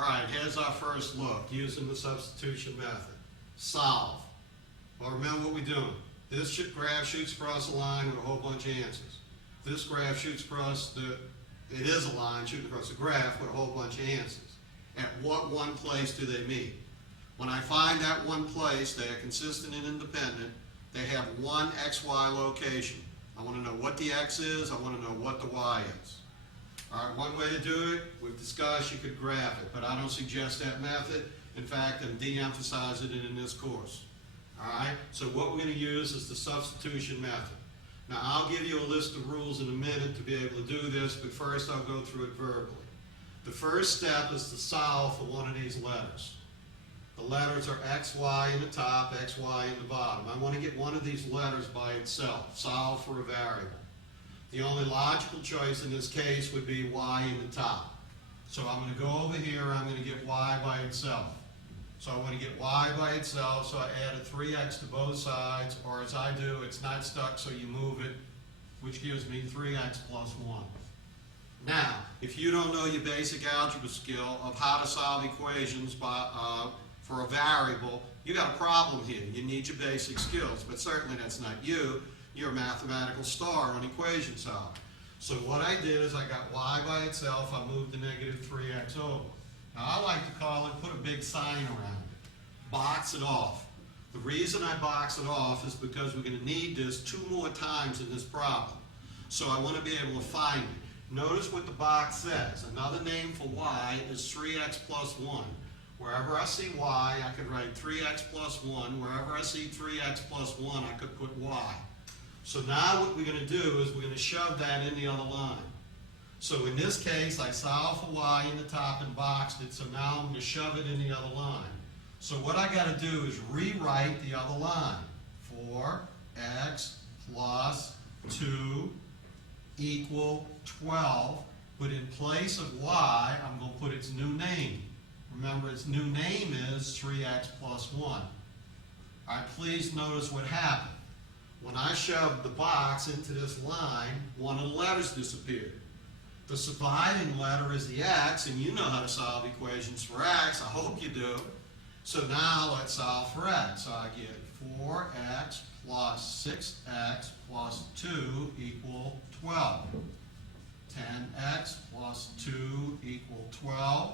All right, here's our first look using the substitution method. Solve. Well, remember what we're doing. This graph shoots across a line with a whole bunch of answers. This graph shoots across it is a line shooting across the graph with a whole bunch of answers. At what one place do they meet? When I find that one place, they are consistent and independent. They have one XY location. I want to know what the X is. I want to know what the Y is. All right, one way to do it, we've discussed, you could graph it, but I don't suggest that method. In fact, I'm de-emphasizing it in this course. All right, so what we're going to use is the substitution method. Now, I'll give you a list of rules in a minute to be able to do this, but first I'll go through it verbally. The first step is to solve for one of these letters. The letters are X, Y in the top, X, Y in the bottom. I want to get one of these letters by itself, solve for a variable. The only logical choice in this case would be Y in the top. So I'm going to go over here, I'm going to get Y by itself. So I want to get Y by itself, so I added 3x to both sides, or as I do, it's not stuck, so you move it, which gives me 3x plus 1. Now, if you don't know your basic algebra skill of how to solve equations for a variable, you got a problem here. You need your basic skills, but certainly that's not you. You're a mathematical star on equation solving. So what I did is I got Y by itself, I moved the negative 3x over. Now I like to call it, put a big sign around it, box it off. The reason I box it off is because we're going to need this 2 more times in this problem. So I want to be able to find it. Notice what the box says. Another name for Y is 3x plus 1. Wherever I see Y, I could write 3x plus 1. Wherever I see 3x plus 1, I could put Y. So now what we're going to do is we're going to shove that in the other line. So in this case, I solved for Y in the top and boxed it, so now I'm going to shove it in the other line. So what I got to do is rewrite the other line. 4x plus 2 equal 12, but in place of Y, I'm going to put its new name. Remember, its new name is 3x plus 1. All right, please notice what happened. When I shoved the box into this line, one of the letters disappeared. The surviving letter is the x, and you know how to solve equations for x. I hope you do. So now let's solve for x. So I get 4x plus 6x plus 2 equal 12. 10x plus 2 equal 12.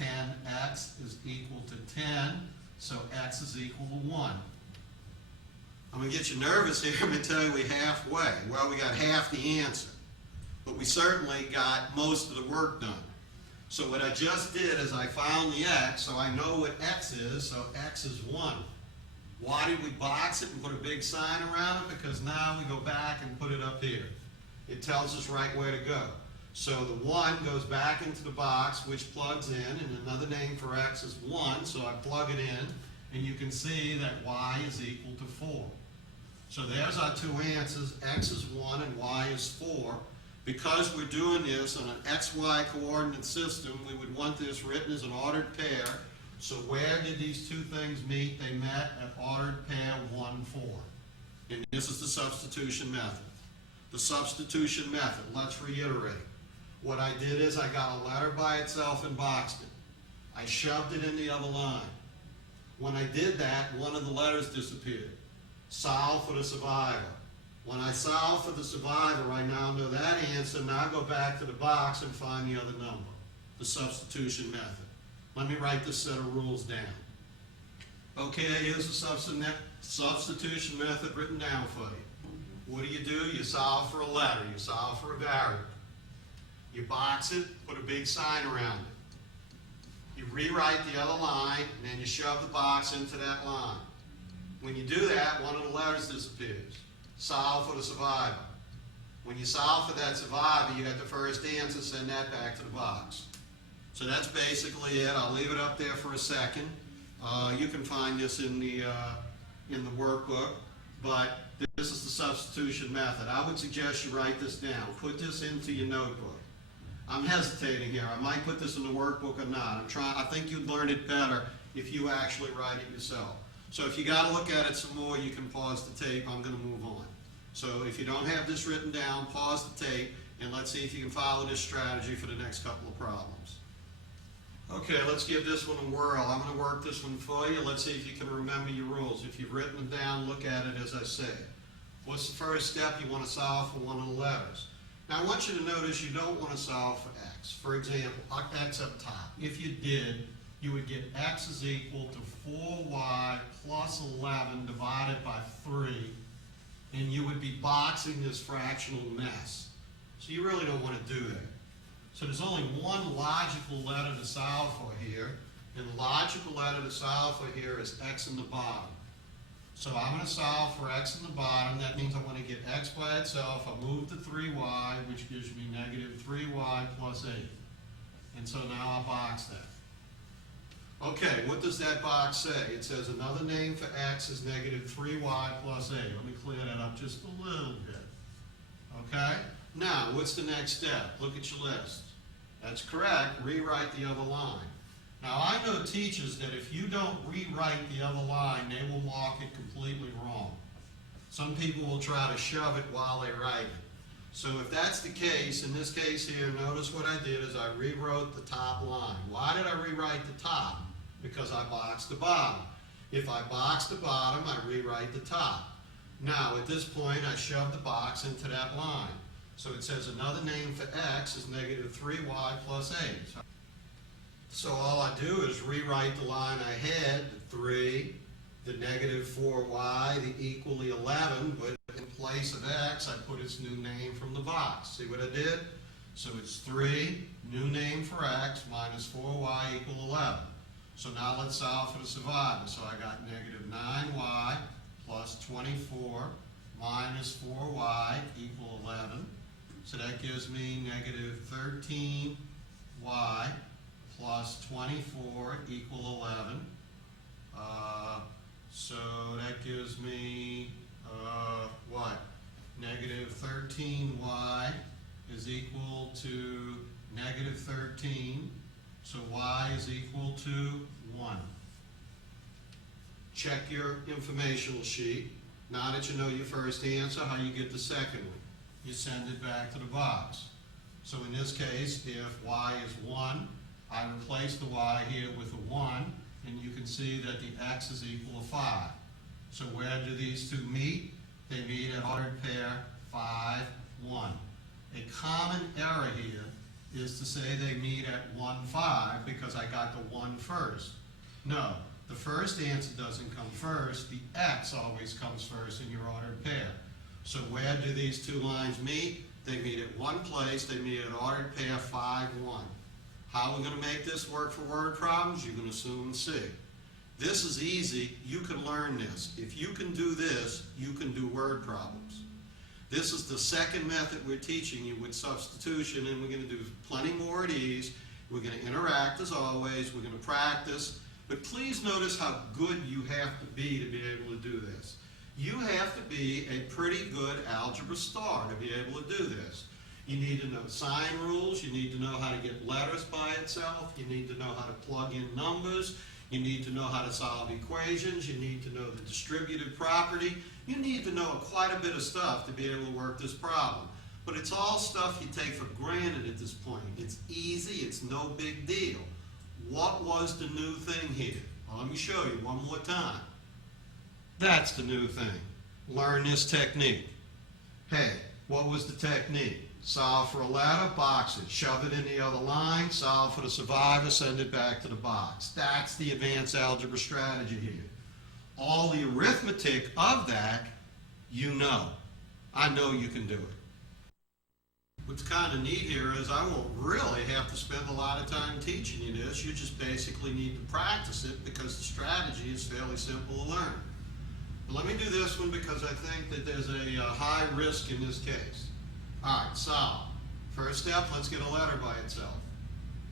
10x is equal to 10, so x is equal to 1. I'm going to get you nervous here. I'm going to tell you we're halfway. Well, we got half the answer, but we certainly got most of the work done. So what I just did is I found the x, so I know what x is, so x is 1. Why did we box it and put a big sign around it? Because now we go back and put it up here. It tells us right where to go. So the 1 goes back into the box, which plugs in, and another name for x is 1, so I plug it in, and you can see that y is equal to 4. So there's our 2 answers. X is 1 and y is 4. Because we're doing this on an XY coordinate system, we would want this written as an ordered pair. So where did these 2 things meet? They met at ordered pair 1, 4. And this is the substitution method. The substitution method, let's reiterate. What I did is I got a letter by itself and boxed it. I shoved it in the other line. When I did that, one of the letters disappeared. Solve for the survivor. When I solve for the survivor, I now know that answer. Now I go back to the box and find the other number, the substitution method. Let me write this set of rules down. Okay, here's the substitution method written down for you. What do? You solve for a letter. You solve for a variable. You box it, put a big sign around it. You rewrite the other line, and then you shove the box into that line. When you do that, one of the letters disappears. Solve for the survivor. When you solve for that survivor, you got the first answer, send that back to the box. So that's basically it. I'll leave it up there for a second. You can find this in the workbook, but this is the substitution method. I would suggest you write this down. Put this into your notebook. I'm hesitating here. I might put this in the workbook or not. I think you'd learn it better if you actually write it yourself. So if you got to look at it some more, you can pause the tape. I'm going to move on. So if you don't have this written down, pause the tape, and let's see if you can follow this strategy for the next couple of problems. Okay, let's give this one a whirl. I'm going to work this one for you. Let's see if you can remember your rules. If you've written them down, look at it as I say. What's the first step? You want to solve for one of the letters. Now I want you to notice you don't want to solve for x. For example, x up top. If you did, you would get x is equal to 4y plus 11 divided by 3, and you would be boxing this fractional mess. So you really don't want to do that. So there's only one logical letter to solve for here, and the logical letter to solve for here is x in the bottom. So I'm going to solve for x in the bottom. That means I want to get x by itself. I move the 3y, which gives me negative 3y plus 8. And so now I box that. Okay, what does that box say? It says another name for x is negative 3y plus 8. Let me clear that up just a little bit. Okay? Now, what's the next step? Look at your list. That's correct. Rewrite the other line. Now, I know teachers that if you don't rewrite the other line, they will mark it completely wrong. Some people will try to shove it while they write it. So if that's the case, in this case here, notice what I did is I rewrote the top line. Why did I rewrite the top? Because I boxed the bottom. If I box the bottom, I rewrite the top. Now, at this point, I shove the box into that line. So it says another name for x is negative 3y plus 8. So all I do is rewrite the line I had, the 3, the negative 4y, the equally 11, but in place of x, I put its new name from the box. See what I did? So it's 3, new name for x, minus 4y equal 11. So now let's solve for the survivor. So I got negative 9y plus 24 minus 4y equal 11. So that gives me negative 13y plus 24 equal 11. So that gives me, what? Negative 13y is equal to negative 13. So y is equal to 1. Check your informational sheet. Now that you know your first answer, how you get the second one? You send it back to the box. So in this case, if y is 1, I replace the y here with a 1, and you can see that the x is equal to 5. So where do these two meet? They meet at ordered pair 5, 1. A common error here is to say they meet at 1, 5 because I got the 1 first. No, the first answer doesn't come first. The x always comes first in your ordered pair. So where do these two lines meet? They meet at one place. They meet at ordered pair 5, 1. How are we going to make this work for word problems? You're going to soon see. This is easy. You can learn this. If you can do this, you can do word problems. This is the second method we're teaching you with substitution, and we're going to do plenty more of these. We're going to interact as always. We're going to practice. But please notice how good you have to be able to do this. You have to be a pretty good algebra star to be able to do this. You need to know sign rules. You need to know how to get letters by itself. You need to know how to plug in numbers. You need to know how to solve equations. You need to know the distributive property. You need to know quite a bit of stuff to be able to work this problem. But it's all stuff you take for granted at this point. It's easy. It's no big deal. What was the new thing here? Well, let me show you one more time. That's the new thing. Learn this technique. Hey, what was the technique? Solve for a letter, box it. Shove it in the other line, solve for the survivor, send it back to the box. That's the advanced algebra strategy here. All the arithmetic of that, you know. I know you can do it. What's kind of neat here is I won't really have to spend a lot of time teaching you this. You just basically need to practice it because the strategy is fairly simple to learn. But let me do this one because I think that there's a high risk in this case. All right, solve. First step, let's get a letter by itself.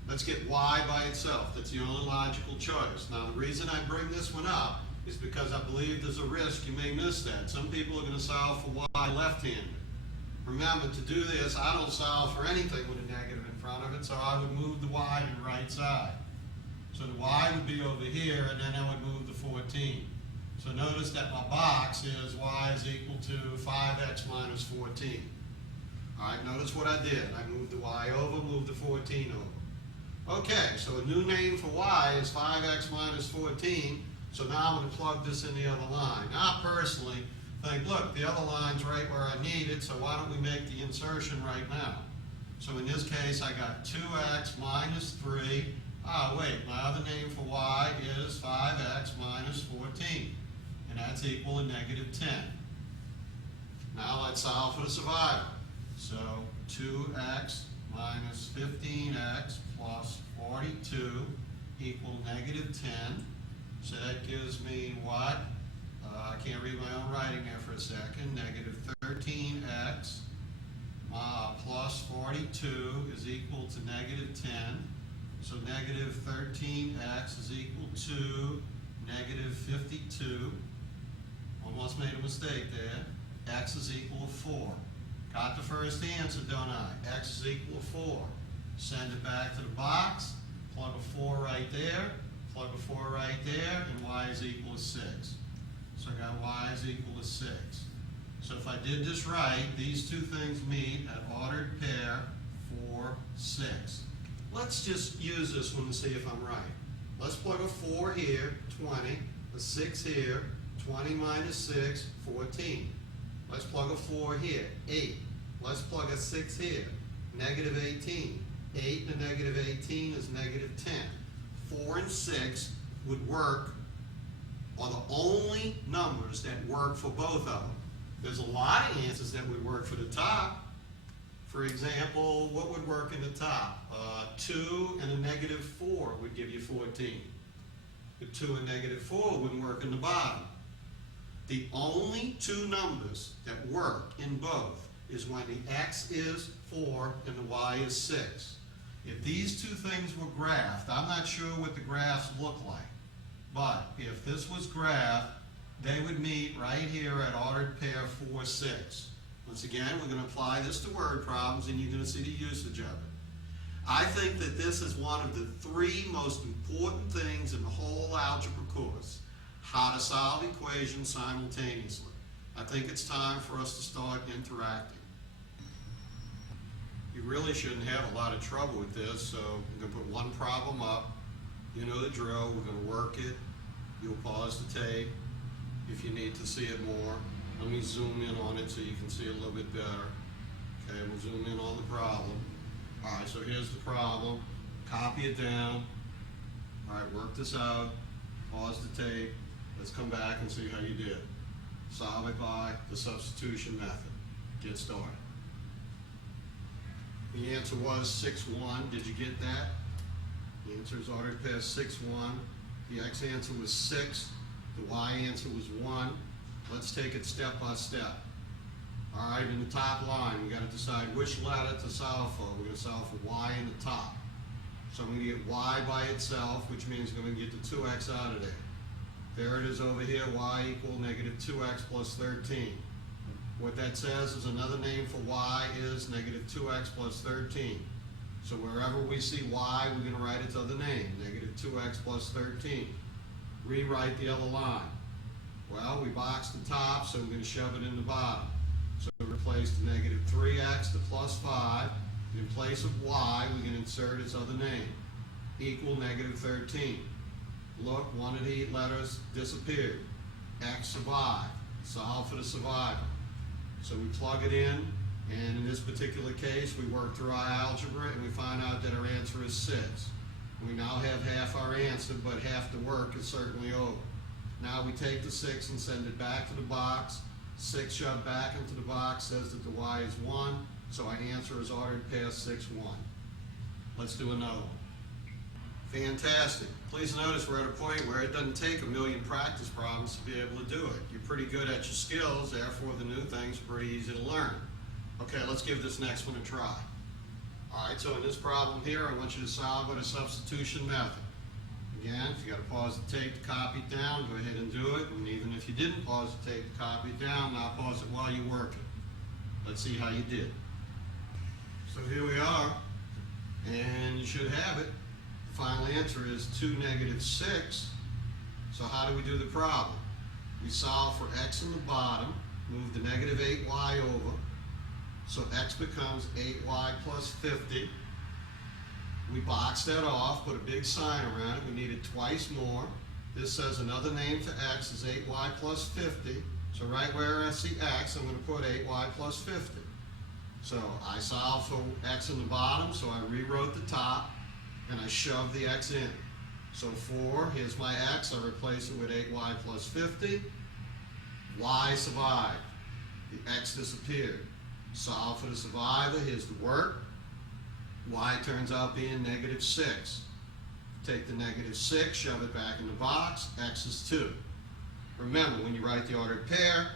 Let's get y by itself. That's the only logical choice. Now, the reason I bring this one up is because I believe there's a risk you may miss that. Some people are going to solve for y left-handed. Remember, to do this, I don't solve for anything with a negative in front of it, so I would move the y to the right side. So the y would be over here, and then I would move the 14. So notice that my box is y is equal to 5x minus 14. All right, notice what I did. I moved the y over, moved the 14 over. Okay, so a new name for y is 5x minus 14. So now I'm going to plug this in the other line. Now, I personally think, look, the other line's right where I need it, so why don't we make the insertion right now? So in this case, I got 2x minus 3. Wait, my other name for y is 5x minus 14. And that's equal to negative 10. Now let's solve for the survivor. So 2x minus 15x plus 42 equal negative 10. So that gives me what? I can't read my own writing there for a second. Negative 13x plus 42 is equal to negative 10. So negative 13x is equal to negative 52. Almost made a mistake there. X is equal to 4. Got the first answer, don't I? X is equal to 4. Send it back to the box. Plug a 4 right there. Plug a 4 right there. And y is equal to 6. So I got y is equal to 6. So if I did this right, these two things meet at ordered pair 4, 6. Let's just use this one to see if I'm right. Let's plug a 4 here, 20. A 6 here, 20 minus 6, 14. Let's plug a 4 here, 8. Let's plug a 6 here, negative 18. 8 and a negative 18 is negative 10. 4 and 6 would work, are the only numbers that work for both of them. There's a lot of answers that would work for the top. For example, what would work in the top? 2 and a negative 4 would give you 14. The 2 and negative 4 wouldn't work in the bottom. The only two numbers that work in both is when the x is 4 and the y is 6. If these two things were graphed, I'm not sure what the graphs look like, but if this was graphed, they would meet right here at ordered pair 4, 6. Once again, we're going to apply this to word problems, and you're going to see the usage of it. I think that this is one of the 3 most important things in the whole algebra course: how to solve equations simultaneously. I think it's time for us to start interacting. You really shouldn't have a lot of trouble with this, so I'm going to put one problem up. You know the drill. We're going to work it. You'll pause the tape if you need to see it more. Let me zoom in on it so you can see it a little bit better. Okay, we'll zoom in on the problem. All right, so here's the problem. Copy it down. All right, work this out. Pause the tape. Let's come back and see how you did. Solve it by the substitution method. Get started. The answer was 6-1. Did you get that? The answer is ordered pair 6-1. The x answer was 6. The y answer was 1. Let's take it step by step. All right, in the top line, we got to decide which letter to solve for. We're going to solve for y in the top. So I'm going to get y by itself, which means I'm going to get the 2x out of there. There it is over here, y equal negative 2x plus 13. What that says is another name for y is negative 2x plus 13. So wherever we see y, we're going to write its other name, negative 2x plus 13. Rewrite the other line. Well, we boxed the top, so we're going to shove it in the bottom. So replace the negative 3x to plus 5. In place of y, we can insert its other name, equal negative 13. Look, one of the letters disappeared. X survived. Solve for the survivor. So we plug it in, and in this particular case, we work through our algebra, and we find out that our answer is 6. We now have half our answer, but half the work is certainly over. Now we take the 6 and send it back to the box. 6 shoved back into the box says that the y is 1, so our answer is ordered pair 6-1. Let's do another one. Fantastic. Please notice we're at a point where it doesn't take a million practice problems to be able to do it. You're pretty good at your skills, therefore the new things are pretty easy to learn. Okay, let's give this next one a try. All right, so in this problem here, I want you to solve by the substitution method. Again, if you got to pause the tape to copy it down, go ahead and do it. And even if you didn't pause the tape to copy it down, now pause it while you work it. Let's see how you did. So here we are, and you should have it. The final answer is 2, negative 6. So how do we do the problem? We solve for x in the bottom, move the negative 8y over. So x becomes 8y plus 50. We boxed that off, put a big sign around it. We needed twice more. This says another name for x is 8y plus 50. So right where I see x, I'm going to put 8y plus 50. So I solved for x in the bottom, so I rewrote the top, and I shoved the x in. So 4, here's my x, I replace it with 8y plus 50. Y survived. The x disappeared. Solve for the survivor, here's the work. Y turns out being negative 6. Take the negative 6, shove it back in the box, x is 2. Remember, when you write the ordered pair,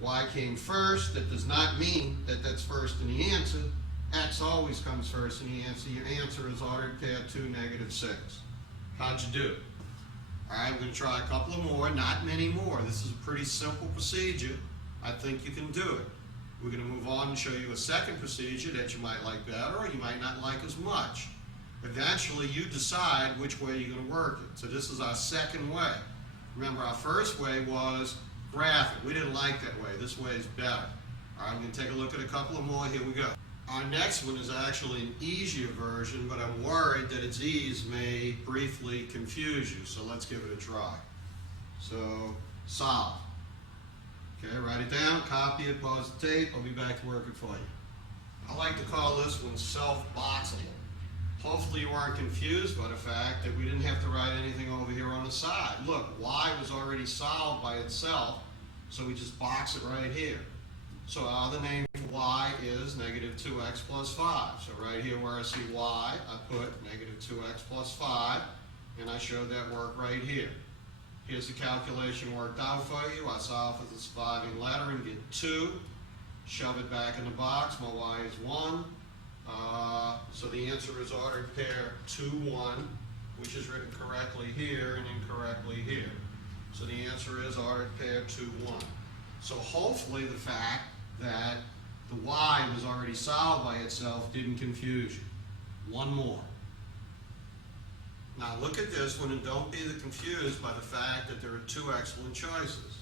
y came first. That does not mean that that's first in the answer. X always comes first in the answer. Your answer is ordered pair 2, negative 6. How'd you do? All right, I'm going to try a couple of more, not many more. This is a pretty simple procedure. I think you can do it. We're going to move on and show you a second procedure that you might like better or you might not like as much. Eventually, you decide which way you're going to work it. So this is our second way. Remember, our first way was graph it. We didn't like that way. This way is better. All right, I'm going to take a look at a couple of more. Here we go. Our next one is actually an easier version, but I'm worried that its ease may briefly confuse you. So let's give it a try. So, solve. Okay, write it down, copy it, pause the tape. I'll be back to work it for you. I like to call this one self-boxable. Hopefully you weren't confused by the fact that we didn't have to write anything over here on the side. Look, y was already solved by itself, so we just box it right here. So our other name for y is negative 2x plus 5. So right here where I see y, I put negative 2x plus 5, and I showed that work right here. Here's the calculation worked out for you. I solve for the surviving letter and get 2. Shove it back in the box. My y is 1. So the answer is ordered pair 2, 1, which is written correctly here and incorrectly here. So the answer is ordered pair 2, 1. So hopefully the fact that the y was already solved by itself didn't confuse you. One more. Now look at this one and don't be confused by the fact that there are two excellent choices.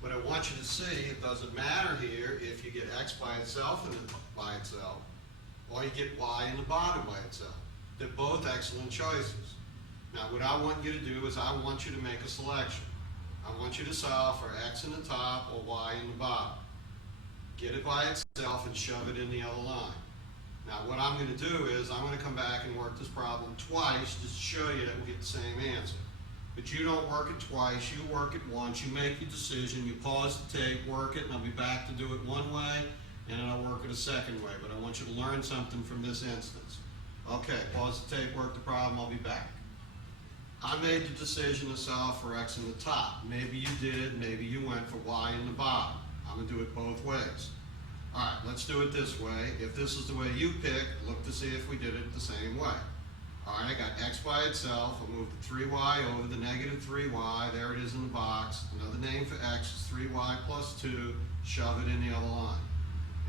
What I want you to see, it doesn't matter here if you get x by itself and by itself, or you get y in the bottom by itself. They're both excellent choices. Now what I want you to do is I want you to make a selection. I want you to solve for x in the top or y in the bottom. Get it by itself and shove it in the other line. Now what I'm going to do is I'm going to come back and work this problem twice just to show you that we get the same answer. But you don't work it twice, you work it once, you make your decision, you pause the tape, work it, and I'll be back to do it one way, and then I'll work it a second way. But I want you to learn something from this instance. Okay, pause the tape, work the problem, I'll be back. I made the decision to solve for x in the top. Maybe you did, maybe you went for y in the bottom. I'm going to do it both ways. All right, let's do it this way. If this is the way you picked, look to see if we did it the same way. All right, I got x by itself. I'll move the 3y over the negative 3y. There it is in the box. Another name for x is 3y plus 2. Shove it in the other line.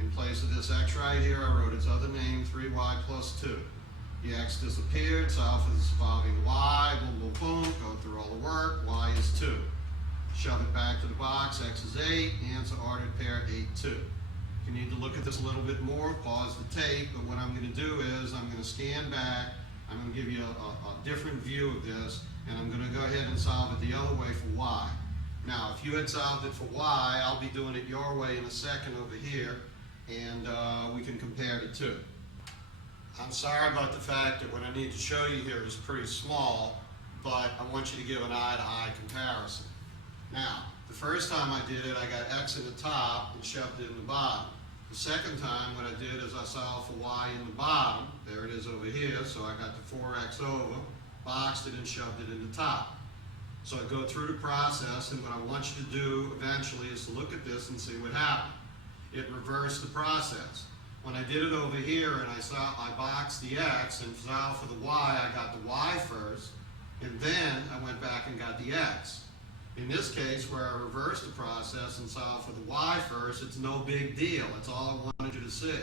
In place of this x right here, I wrote its other name, 3y plus 2. The x disappeared, solve for the surviving y, boom, boom, boom, go through all the work, y is 2. Shove it back to the box, x is 8, answer ordered pair 8, 2. If you need to look at this a little bit more, pause the tape, but what I'm going to do is I'm going to scan back, I'm going to give you a different view of this, and I'm going to go ahead and solve it the other way for y. Now, if you had solved it for y, I'll be doing it your way in a second over here, and we can compare the two. I'm sorry about the fact that what I need to show you here is pretty small, but I want you to give an eye-to-eye comparison. Now, the first time I did it, I got x in the top and shoved it in the bottom. The second time, what I did is I solved for y in the bottom. There it is over here, so I got the 4x over, boxed it and shoved it in the top. So I go through the process, and what I want you to do eventually is to look at this and see what happened. It reversed the process. When I did it over here and I boxed the x and solved for the y, I got the y first, and then I went back and got the x. In this case, where I reversed the process and solved for the y first, it's no big deal. That's all I wanted you to see.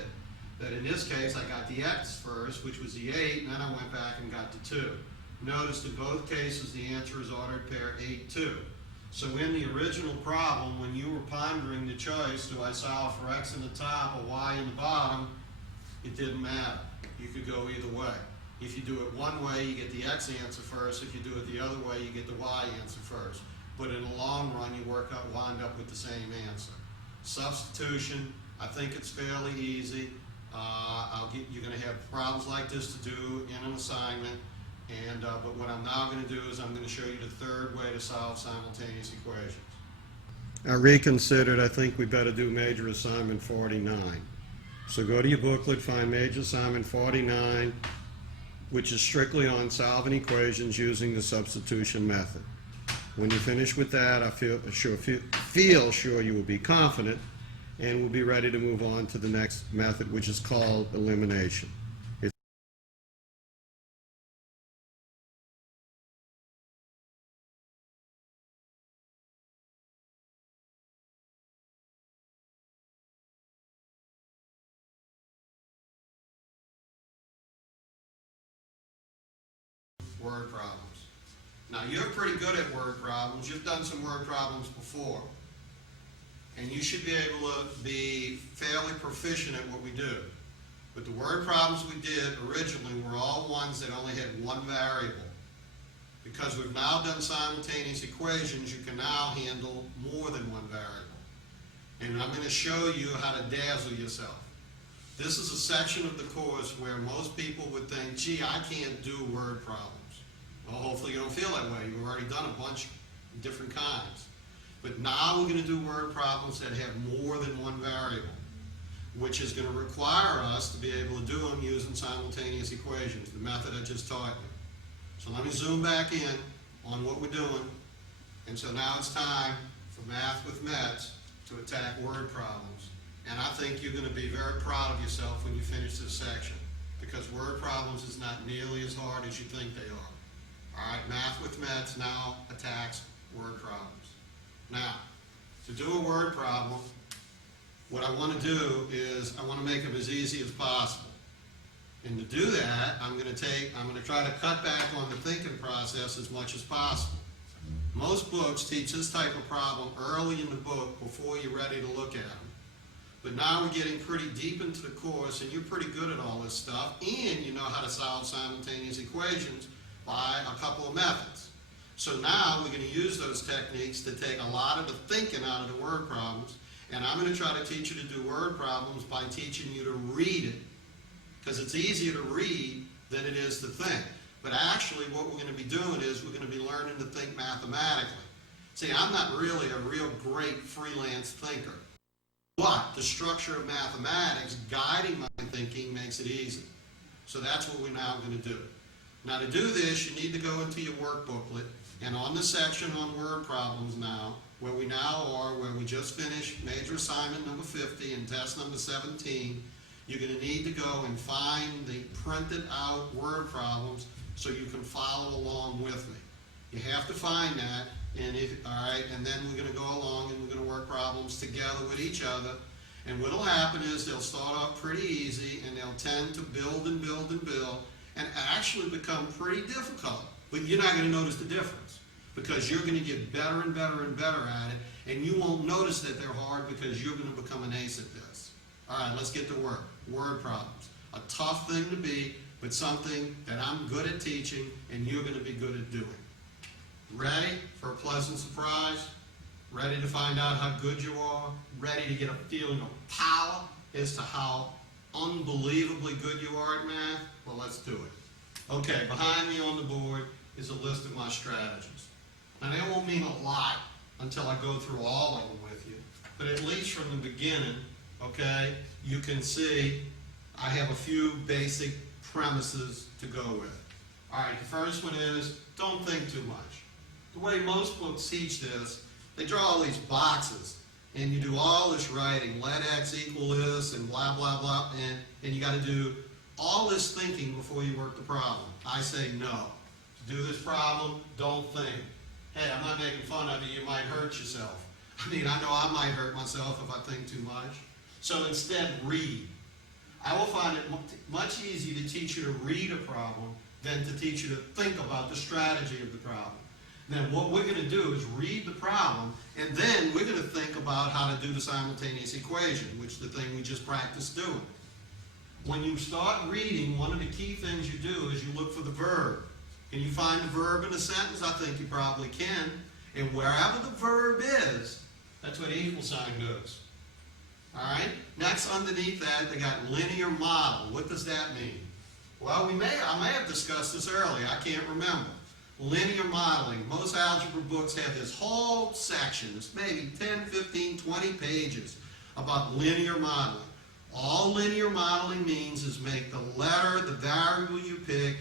That in this case, I got the x first, which was the 8, and then I went back and got the 2. Notice in both cases, the answer is ordered pair 8, 2. So in the original problem, when you were pondering the choice, do I solve for x in the top or y in the bottom, it didn't matter. You could go either way. If you do it one way, you get the X answer first. If you do it the other way, you get the Y answer first. But in the long run, you wind up with the same answer. Substitution, I think it's fairly easy. You're going to have problems like this to do in an assignment. But what I'm now going to do is I'm going to show you the third way to solve simultaneous equations. I reconsidered. I think we better do major assignment 49. So go to your booklet, find major assignment 49, which is strictly on solving equations using the substitution method. When you finish with that, I feel sure you will be confident and we'll be ready to move on to the next method, which is called elimination. Word problems. Now, you're pretty good at word problems. You've done some word problems before. And you should be able to be fairly proficient at what we do. But the word problems we did originally were all ones that only had one variable. Because we've now done simultaneous equations, you can now handle more than one variable. And I'm going to show you how to dazzle yourself. This is a section of the course where most people would think, gee, I can't do word problems. Well, hopefully you don't feel that way. You've already done a bunch of different kinds. But now we're going to do word problems that have more than one variable, which is going to require us to be able to do them using simultaneous equations, the method I just taught you. So let me zoom back in on what we're doing. And so now it's time for Math with Metz to attack word problems. And I think you're going to be very proud of yourself when you finish this section, because word problems is not nearly as hard as you think they are. All right, Math with Metz now attacks word problems. Now, to do a word problem, what I want to do is I want to make them as easy as possible. And to do that, I'm going to try to cut back on the thinking process as much as possible. Most books teach this type of problem early in the book before you're ready to look at them. But now we're getting pretty deep into the course, and you're pretty good at all this stuff, and you know how to solve simultaneous equations by a couple of methods. So now we're going to use those techniques to take a lot of the thinking out of the word problems, and I'm going to try to teach you to do word problems by teaching you to read it, because it's easier to read than it is to think. But actually what we're going to be doing is we're going to be learning to think mathematically. See, I'm not really a real great freelance thinker, but the structure of mathematics guiding my thinking makes it easy. So that's what we're now going to do. Now, to do this, you need to go into your work booklet, and on the section on word problems now, where we just finished major assignment number 50 and test number 17, you're going to need to go and find the printed out word problems so you can follow along with me. You have to find that, and then we're going to go along and we're going to work problems together with each other. And what will happen is they'll start off pretty easy, and they'll tend to build and build and build, and actually become pretty difficult. But you're not going to notice the difference, because you're going to get better and better and better at it, and you won't notice that they're hard because you're going to become an ace at this. All right, let's get to work. Word problems. A tough thing to be, but something that I'm good at teaching and you're going to be good at doing. Ready for a pleasant surprise? Ready to find out how good you are? Ready to get a feeling of power as to how unbelievably good you are at math? Well, let's do it. Okay, behind me on the board is a list of my strategies. Now, they won't mean a lot until I go through all of them with you, but at least from the beginning, okay, you can see I have a few basic premises to go with. All right, the first one is don't think too much. The way most books teach this, they draw all these boxes, and you do all this writing, let x equal this, and blah, blah, blah, and you got to do all this thinking before you work the problem. I say no. To do this problem, don't think. Hey, I'm not making fun of you, you might hurt yourself. I mean, I know I might hurt myself if I think too much. So instead, read. I will find it much easier to teach you to read a problem than to teach you to think about the strategy of the problem. Then what we're going to do is read the problem, and then we're going to think about how to do the simultaneous equation, which is the thing we just practiced doing. when you start reading, one of the key things you do is you look for the verb. Can you find the verb in a sentence? I think you probably can. And wherever the verb is, that's what the equal sign goes. All right? Next, underneath that, they got linear model. What does that mean? Well, I may have discussed this earlier. I can't remember. Linear modeling. Most algebra books have this whole section. It's maybe 10, 15, 20 pages about linear modeling. All linear modeling means is make the letter, the variable you pick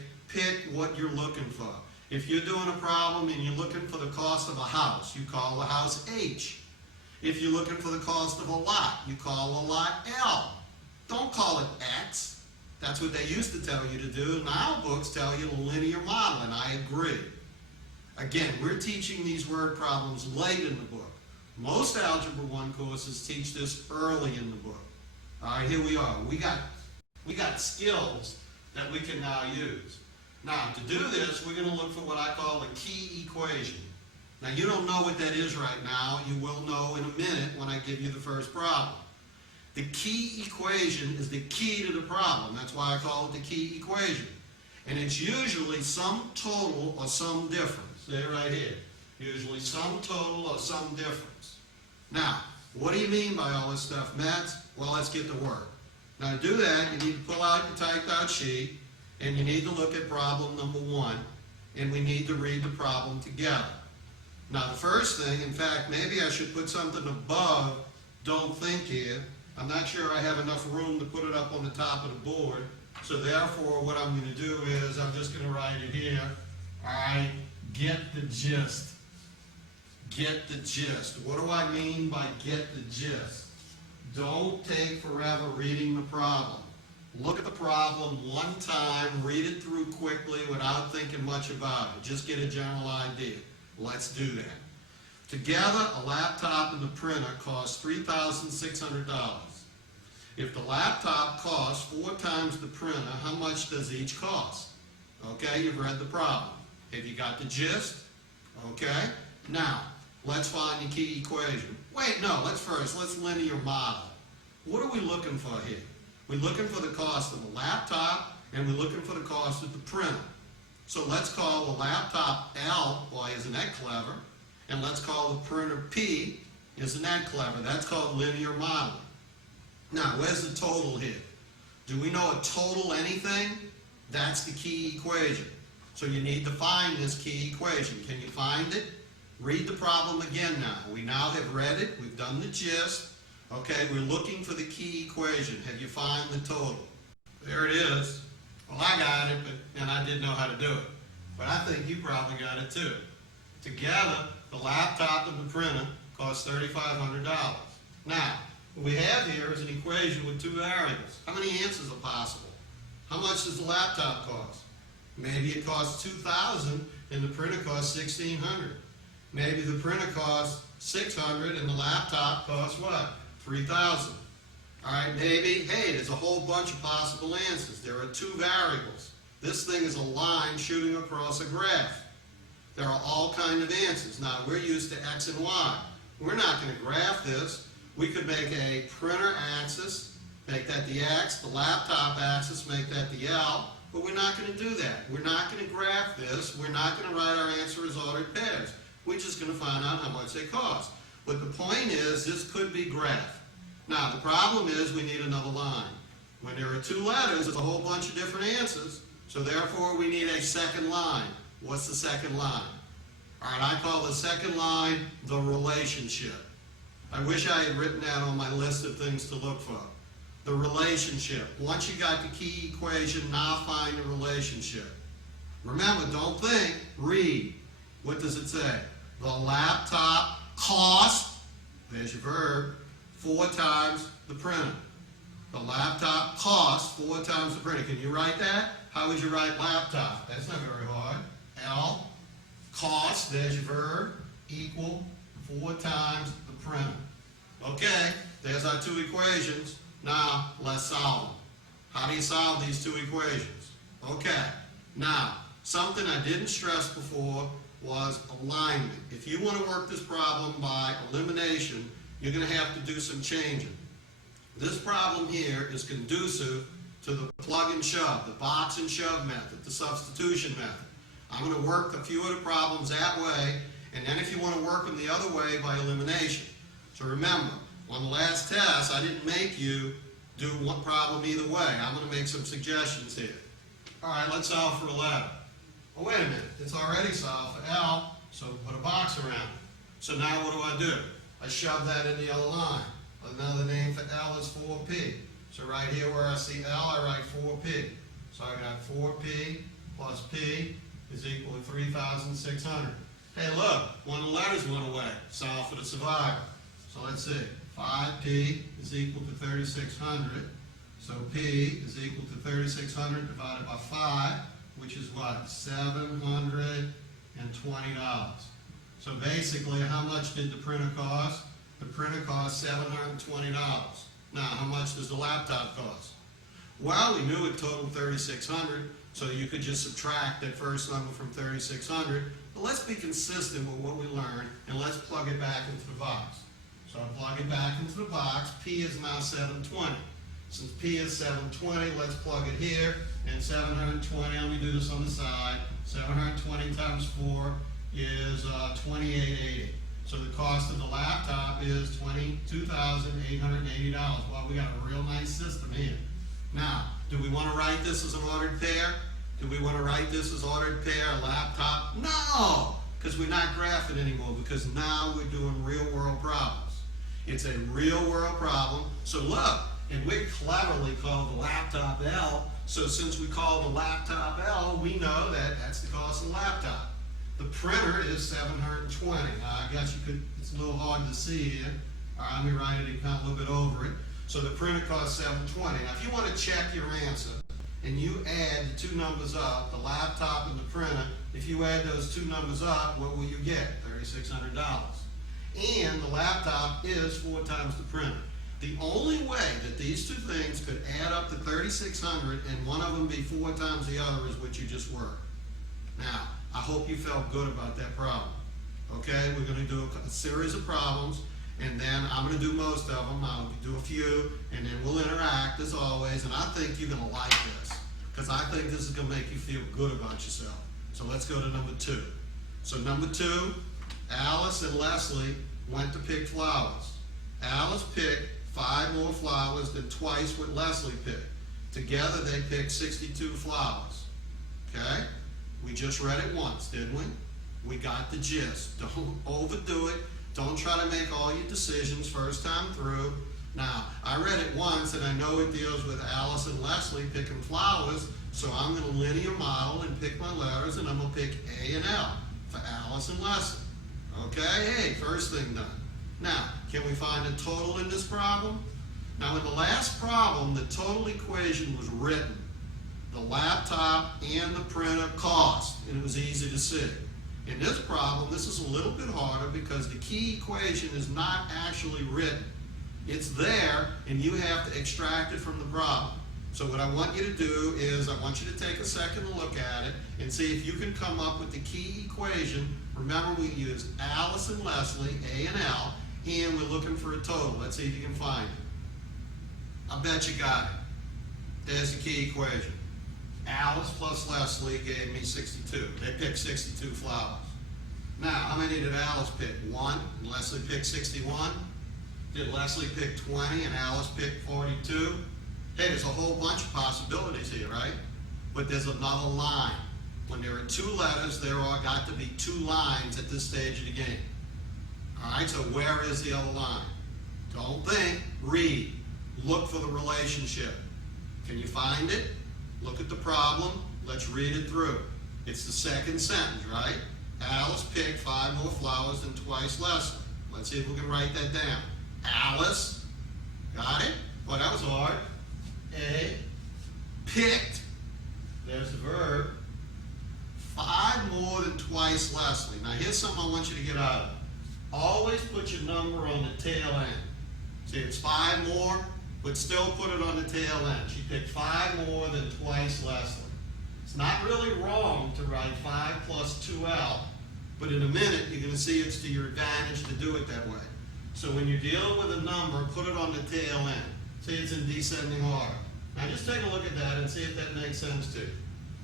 what you're looking for. If you're doing a problem and you're looking for the cost of a house, you call the house H. If you're looking for the cost of a lot, you call a lot L. Don't call it X. That's what they used to tell you to do. Now books tell you linear model, and I agree. Again, we're teaching these word problems late in the book. Most Algebra 1 courses teach this early in the book. All right, here we are. We got skills that we can now use. Now, to do this, we're going to look for what I call a key equation. Now, you don't know what that is right now. You will know in a minute when I give you the first problem. The key equation is the key to the problem. That's why I call it the key equation. And it's usually sum total or sum difference. There right here. Usually sum total or sum difference. Now, what do you mean by all this stuff, Metz? Well, let's get to work. Now, to do that, you need to pull out your typed out sheet, and you need to look at problem number 1, and we need to read the problem together. Now, the first thing, in fact, maybe I should put something above don't think here. I'm not sure I have enough room to put it up on the top of the board, so therefore what I'm going to do is I'm just going to write it here. All right, get the gist. Get the gist. What do I mean by get the gist? Don't take forever reading the problem. Look at the problem one time, read it through quickly without thinking much about it. Just get a general idea. Let's do that. Together, a laptop and the printer cost $3,600. If the laptop costs 4 times the printer, how much does each cost? Okay, you've read the problem. Have you got the gist? Okay. Now, let's find the key equation. Wait, no, let's linear model. What are we looking for here? We're looking for the cost of the laptop, and we're looking for the cost of the printer. So let's call the laptop L, boy, isn't that clever? And let's call the printer P, isn't that clever? That's called linear modeling. Now, where's the total here? Do we know a total anything? That's the key equation. So you need to find this key equation. Can you find it? Read the problem again now. We now have read it. We've done the gist. Okay, we're looking for the key equation. Have you found the total? There it is. Well, I got it, and I didn't know how to do it. But I think you probably got it too. Together, the laptop and the printer cost $3,500. Now, what we have here is an equation with 2 variables. How many answers are possible? How much does the laptop cost? Maybe it costs $2,000 and the printer costs $1,600. Maybe the printer costs $600 and the laptop costs what? $3,000. All right, maybe, hey, there's a whole bunch of possible answers. There are 2 variables. This thing is a line shooting across a graph. There are all kinds of answers. Now, we're used to X and Y. We're not going to graph this. We could make a printer axis, make that the X, the laptop axis, make that the L, but we're not going to do that. We're not going to graph this. We're not going to write our answer as ordered pairs. We're just going to find out how much they cost. But the point is, this could be graphed. Now, the problem is we need another line. When there are 2 letters, there's a whole bunch of different answers, so therefore we need a second line. What's the second line? All right, I call the second line the relationship. I wish I had written that on my list of things to look for. The relationship. Once you got the key equation, now find the relationship. Remember, don't think, read. What does it say? The laptop cost, there's your verb, 4 times the printer. The laptop costs 4 times the printer. Can you write that? How would you write laptop? That's not very hard. L, cost, there's your verb, equal 4 times the printer. Okay, there's our 2 equations. Now, let's solve them. How do you solve these 2 equations? Okay, now, something I didn't stress before was alignment. If you want to work this problem by elimination, you're going to have to do some changing. This problem here is conducive to the plug and shove, the box and shove method, the substitution method. I'm going to work a few of the problems that way, and then if you want to work them the other way, by elimination. So remember, on the last test, I didn't make you do one problem either way. I'm going to make some suggestions here. All right, let's solve for 11. Oh, wait a minute. It's already solved for L, so put a box around it. So now what do? I shove that in the other line. Another name for L is 4P. So right here where I see L, I write 4P. So I got 4P plus P is equal to 3,600. Hey, look, one of the letters went away. Solve for the survivor. So let's see. 5P is equal to 3,600. So P is equal to 3,600 divided by 5, which is what? $720. So basically, how much did the printer cost? The printer cost $720. Now, how much does the laptop cost? Well, we knew it totaled 3,600, so you could just subtract that first number from 3,600. But let's be consistent with what we learned, and let's plug it back into the box. So I plug it back into the box. P is now 720. Since P is 720, let's plug it here. And 720, let me do this on the side. 720 times 4 is 2880. So the cost of the laptop is $22,880. Well, we got a real nice system here. Now, do we want to write this as an ordered pair? Do we want to write this as ordered pair, a laptop? No! Because we're not graphing anymore, because now we're doing real-world problems. It's a real-world problem. So look, and we cleverly call the laptop L. So since we call the laptop L, we know that that's the cost of the laptop. The printer is 720. I guess you could, it's a little hard to see here. All right, let me write it a little bit over it. So the printer costs 720. Now, if you want to check your answer, and you add the two numbers up, the laptop and the printer, if you add those two numbers up, what will you get? $3,600. And the laptop is 4 times the printer. The only way that these two things could add up to 3,600 and one of them be 4 times the other is what you just worked. Now, I hope you felt good about that problem. Okay, we're going to do a series of problems, and then I'm going to do most of them. I'll do a few, and then we'll interact as always, and I think you're going to like this, because I think this is going to make you feel good about yourself. So let's go to number 2. So number 2, Alice and Leslie went to pick flowers. Alice picked 5 more flowers than twice what Leslie picked. Together they picked 62 flowers. Okay? We just read it once, didn't we? We got the gist. Don't overdo it. Don't try to make all your decisions first time through. Now, I read it once and I know it deals with Alice and Leslie picking flowers, so I'm going to linear model and pick my letters, and I'm going to pick A and L for Alice and Leslie. Okay? Hey, first thing done. Now, can we find a total in this problem? Now, in the last problem, the total equation was written. The laptop and the printer cost, and it was easy to see. In this problem, this is a little bit harder because the key equation is not actually written. It's there, and you have to extract it from the problem. So what I want you to do is I want you to take a second to look at it and see if you can come up with the key equation. Remember, we use Alice and Leslie, A and L, and we're looking for a total. Let's see if you can find it. I bet you got it. There's the key equation. Alice plus Leslie gave me 62. They picked 62 flowers. Now, how many did Alice pick? 1, and Leslie picked 61. Did Leslie pick 20 and Alice picked 42? Hey, there's a whole bunch of possibilities here, right? But there's another line. When there are 2 letters, there are got to be 2 lines at this stage of the game. All right, so where is the other line? Don't think, read. Look for the relationship. Can you find it? Look at the problem. Let's read it through. It's the second sentence, right? Alice picked 5 more flowers than twice Leslie. Let's see if we can write that down. Alice, got it? Well, that was hard. A, picked, there's the verb, 5 more than twice Leslie. Now here's something I want you to get out of it. Always put your number on the tail end. See, it's 5 more, but still put it on the tail end. She picked 5 more than twice Leslie. It's not really wrong to write 5 plus 2L, but in a minute you're going to see it's to your advantage to do it that way. So when you're dealing with a number, put it on the tail end. See, it's in descending order. Now just just take a look at that and see if that makes sense to you.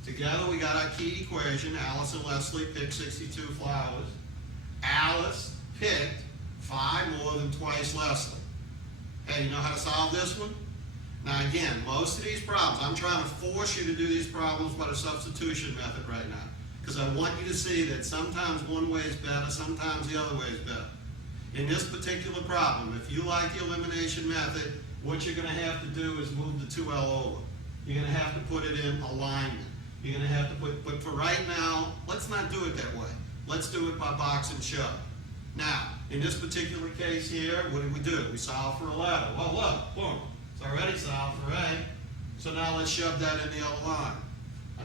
Together we got our key equation. Alice and Leslie picked 62 flowers. Alice picked 5 more than twice Leslie. Hey, you know how to solve this one? Now again, most of these problems, I'm trying to force you to do these problems by the substitution method right now. Because I want you to see that sometimes one way is better, sometimes the other way is better. In this particular problem, if you like the elimination method, what you're going to have to do is move the 2L over. You're going to have to put it in alignment. You're going to have to but for right now, let's not do it that way. Let's do it by box and shove. Now, in this particular case here, what do? We solve for a letter. Well, look, boom. It's already solved for A. So now let's shove that in the other line.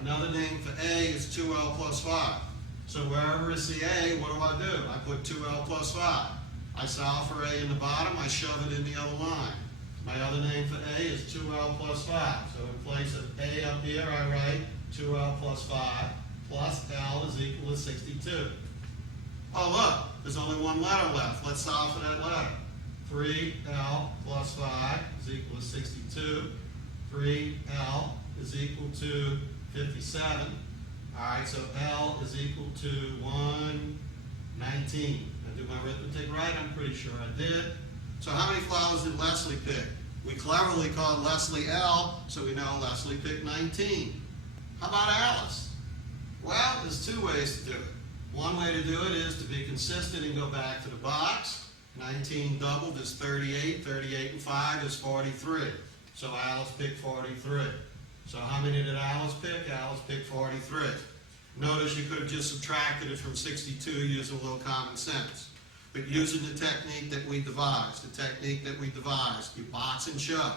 Another name for A is 2L plus 5. So wherever it's the A, what do? I put 2L plus 5. I solve for A in the bottom, I shove it in the other line. My other name for A is 2L plus 5. So in place of A up here, I write 2L plus 5 plus L is equal to 62. Oh look, there's only one letter left. Let's solve for that letter. 3L plus 5 is equal to 62. 3L is equal to 57. Alright, so L is equal to 119. I do my arithmetic right? I'm pretty sure I did. So how many flowers did Leslie pick? We cleverly called Leslie L, so we know Leslie picked 19. How about Alice? Well, there's 2 ways to do it. One way to do it is to be consistent and go back to the box. 19 doubled is 38. 38 and 5 is 43. So Alice picked 43. So how many did Alice pick? Alice picked 43. Notice you could have just subtracted it from 62 using a little common sense. But using the technique that we devised, you box and shove.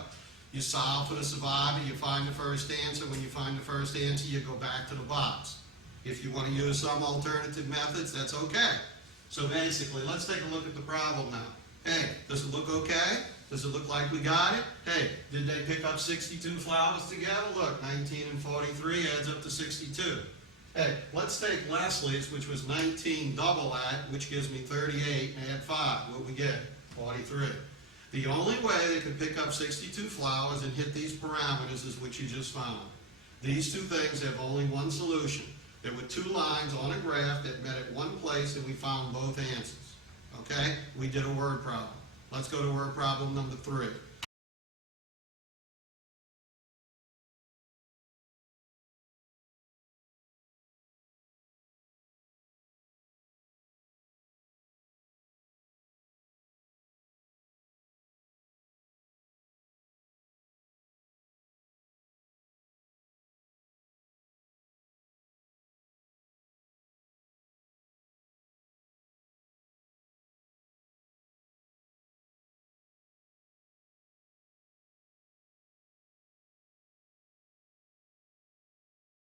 You solve for the survivor, you find the first answer. When you find the first answer, you go back to the box. If you want to use some alternative methods, that's okay. So basically, let's take a look at the problem now. Hey, does it look okay? Does it look like we got it? Hey, did they pick up 62 flowers together? Look, 19 and 43 adds up to 62. Hey, let's take Leslie's, which was 19 double that, which gives me 38, and add 5. What we get? 43. The only way they could pick up 62 flowers and hit these parameters is what you just found. These 2 things have only one solution. There were 2 lines on a graph that met at one place, and we found both answers. Okay? We did a word problem. Let's go to word problem number 3.